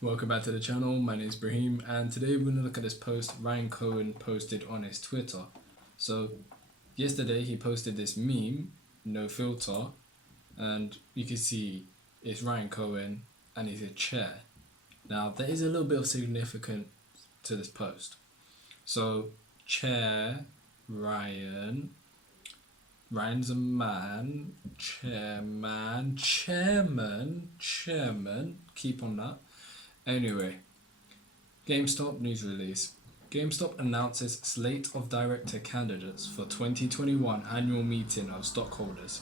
Welcome back to the channel. My name is Brahim, and today we're going to look at this post Ryan Cohen posted on his Twitter. So yesterday he posted this meme, no filter, and you can see it's Ryan Cohen and he's a chair. Now there is a little bit of significance to this post. So chair, Ryan's a man, chairman, keep on that. Anyway, Gamestop news release. Gamestop announces slate of director candidates for 2021 annual meeting of stockholders.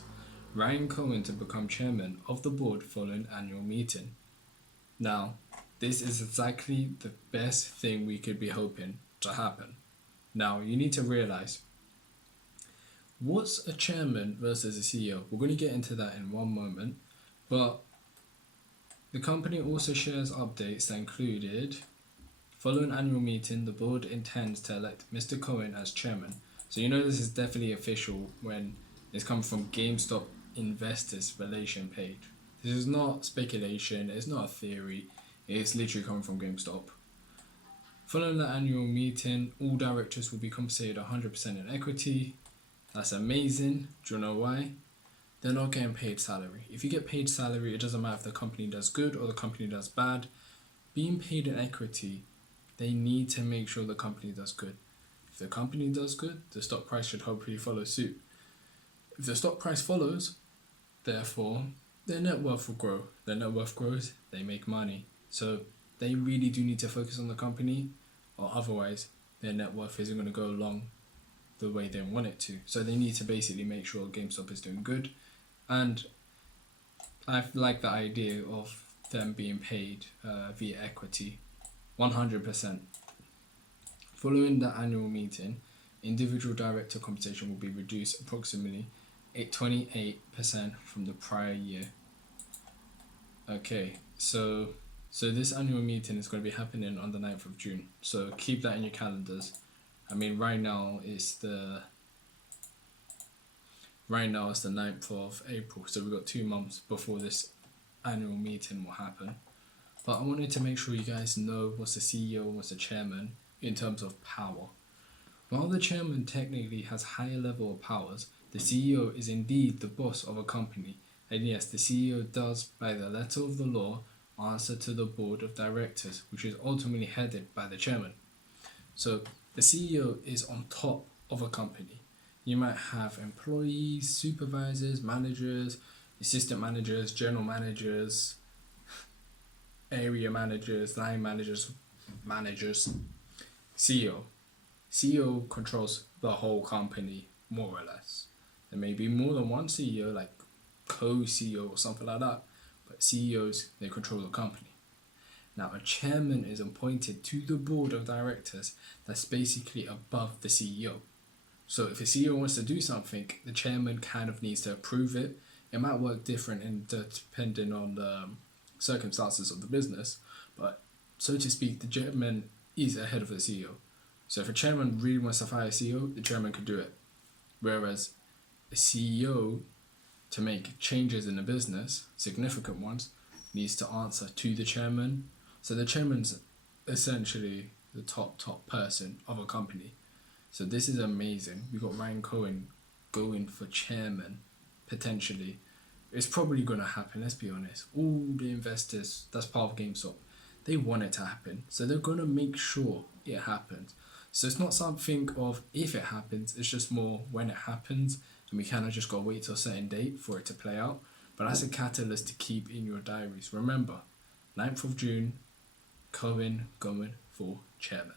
Ryan Cohen to become chairman of the board following annual meeting. Now, this is exactly the best thing we could be hoping to happen. Now, you need to realize, what's a chairman versus a CEO? We're going to get into that in one moment, but the company also shares updates that included, following annual meeting, the board intends to elect Mr. Cohen as chairman. So you know this is definitely official when it's come from GameStop investors relation page. This is not speculation, it's not a theory, it's literally coming from GameStop. Following the annual meeting, all directors will be compensated 100% in equity. That's amazing. Do you know why? They're not getting paid salary. If you get paid salary, it doesn't matter if the company does good or the company does bad. Being paid in equity, they need to make sure the company does good. If the company does good, the stock price should hopefully follow suit. If the stock price follows, therefore, their net worth will grow. Their net worth grows, they make money. So they really do need to focus on the company, or otherwise their net worth isn't going to go along the way they want it to. So they need to basically make sure GameStop is doing good. And I like the idea of them being paid via equity, 100%. Following the annual meeting, individual director compensation will be reduced approximately 28% from the prior year. Okay, so this annual meeting is going to be happening on the 9th of June. So keep that in your calendars. I mean, right now it's the 9th of April, so we've got 2 months before this annual meeting will happen. But I wanted to make sure you guys know what's the CEO and what's the chairman in terms of power. While the chairman technically has higher level of powers, the CEO is indeed the boss of a company. And yes, the CEO does, by the letter of the law, answer to the board of directors, which is ultimately headed by the chairman. So the CEO is on top of a company. You might have employees, supervisors, managers, assistant managers, general managers, area managers, line managers, CEO. CEO controls the whole company, more or less. There may be more than one CEO, like co-CEO or something like that, but CEOs, they control the company. Now, a chairman is appointed to the board of directors that's basically above the CEO. So if a CEO wants to do something, the chairman kind of needs to approve it. It might work different depending on the circumstances of the business, but so to speak, the chairman is ahead of the CEO. So if a chairman really wants to fire a CEO, the chairman could do it. Whereas a CEO, to make changes in the business, significant ones, needs to answer to the chairman. So the chairman's essentially the top person of a company. So this is amazing. We got Ryan Cohen going for chairman, potentially. It's probably going to happen, let's be honest. All the investors, that's part of GameStop, they want it to happen. So they're going to make sure it happens. So it's not something of if it happens, it's just more when it happens. And we kind of just got to wait till a certain date for it to play out. But that's a catalyst to keep in your diaries. Remember, 9th of June, Cohen going for chairman.